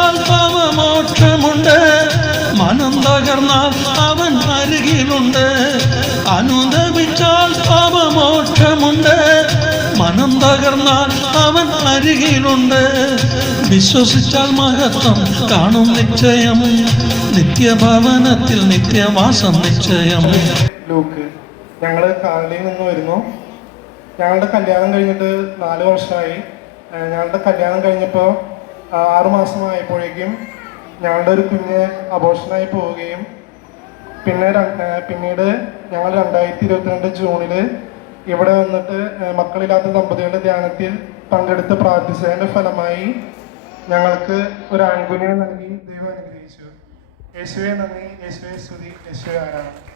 തോറ്റാൽ പാപമോക്ഷമുണ്ട് മനം തകർന്നാൽ അവൻ അരികിലുണ്ട്. അനുദപിച്ചാൽ പാപമോക്ഷമുണ്ട്. മനം തകർന്നാൽ അവൻ അരികിലുണ്ട്. വിശ്വസിച്ചാൽ മഹത്വം കാണും നിശ്ചയം. നിത്യഭവനത്തിൽ നിത്യവാസം നിശ്ചയം. ലൂക്ക് ഞങ്ങൾ കാലയിൽ നിന്ന് വരുന്നു. ഞങ്ങളുടെ കല്യാണം കഴിഞ്ഞിട്ട് നാല് വർഷമായി. ഞങ്ങളുടെ കല്യാണം കഴിഞ്ഞപ്പോൾ ആറ് മാസമായപ്പോഴേക്കും ഞങ്ങളുടെ ഒരു കുഞ്ഞ് അബോഷനായി പോവുകയും. പിന്നെ പിന്നീട് ഞങ്ങൾ രണ്ടായിരത്തി ഇരുപത്തിരണ്ട് ജൂണിൽ ഇവിടെ വന്നിട്ട് മക്കളില്ലാത്ത ദമ്പതികളുടെ ധ്യാനത്തിൽ പങ്കെടുത്ത് പ്രാർത്ഥിച്ചതിന്റെ ഫലമായി ഞങ്ങൾക്ക് ഒരു ആൺകുഞ്ഞിനെ നൽകി ദൈവം അനുഗ്രഹിച്ചു. യേശുവെ നന്ദി. യേശുവെ സ്തുതി. യേശുവെ ആരാധന.